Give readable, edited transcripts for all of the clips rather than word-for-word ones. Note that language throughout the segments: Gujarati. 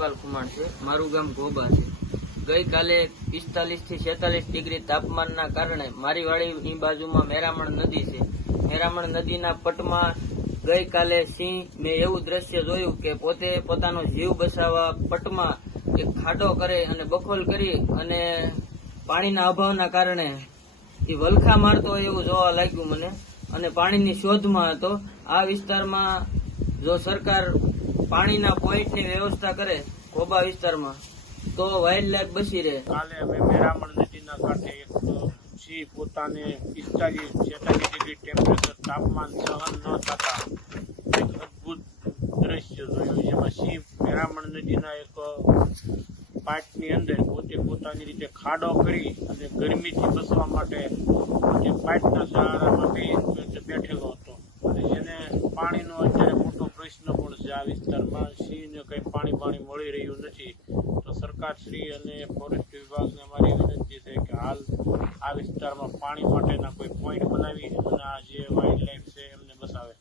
જયપાલ કુમાર છે. મારું ગામ ઘોબા છે. ગઈકાલે 45 થી 46 ડિગ્રી તાપમાનના કારણે મારી વાડીની બાજુમાં મેરામણ નદી છે. મેરામણ નદીના પટમાં ગઈકાલે સિંહ મેં એવું દ્રશ્ય જોયું કે પોતે પોતાનો જીવ બચાવવા પટમાં એક ખાડો કરે અને બખોલ કરી અને પાણીના અભાવના કારણે એ વલખા મારતો હોય એવું જોવા લાગ્યું મને અને પાણીની શોધમાં હતો. આ વિસ્તારમાં જો સરકાર પાણીના પોઈન્ટની વ્યવસ્થા કરે ઘોબા વિસ્તારમાં તો વાઇલ્ડ લાઈફ બચી રહે. કાલે અમે મેરામણ નદીના કાંઠે એક સિંહ પોતાને 45-46 ડિગ્રી ટેમ્પરેચર તાપમાન સહન ન થતા એક અદભુત દ્રશ્ય જોયું, જેમાં સિંહ મેરામણ નદીના એક પાઇપની અંદર પોતે પોતાની રીતે ખાડો કરી અને ગરમીથી બચવા માટે પોતે પાઇપના સહારામાં બેઠેલો હતો. અને જેને પાણીનો અત્યારે મોટો પ્રશ્ન પણ છે. આ વિસ્તારમાં સિંહને કંઈ પાણી મળી રહ્યું નથી. તો સરકારશ્રી અને ફોરેસ્ટ વિભાગને અમારી વિનંતી છે કે હાલ આ વિસ્તારમાં પાણી માટેના કોઈ પોઈન્ટ બનાવી અને આ જે વાઇલ્ડ લાઈફ છે એમને બસાવે.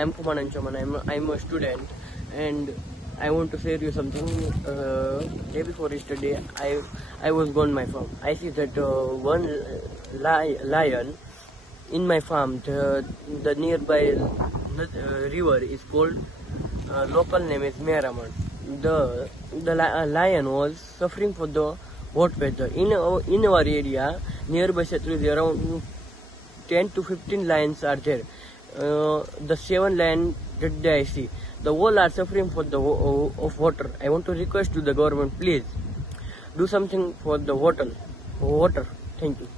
I'm Kumar Anchaman. I'm a student, and I want to share you something. Day before yesterday, I was gone my farm. I see that one lion in my farm. The nearby river is called. Local name is Meraman. The lion was suffering for the hot weather. In our area, nearby Shatru, around 10 to 15 lions are there. The 7 lions that I see, the all are suffering for the of water. I want to request to the government, please do something for the water. Thank you.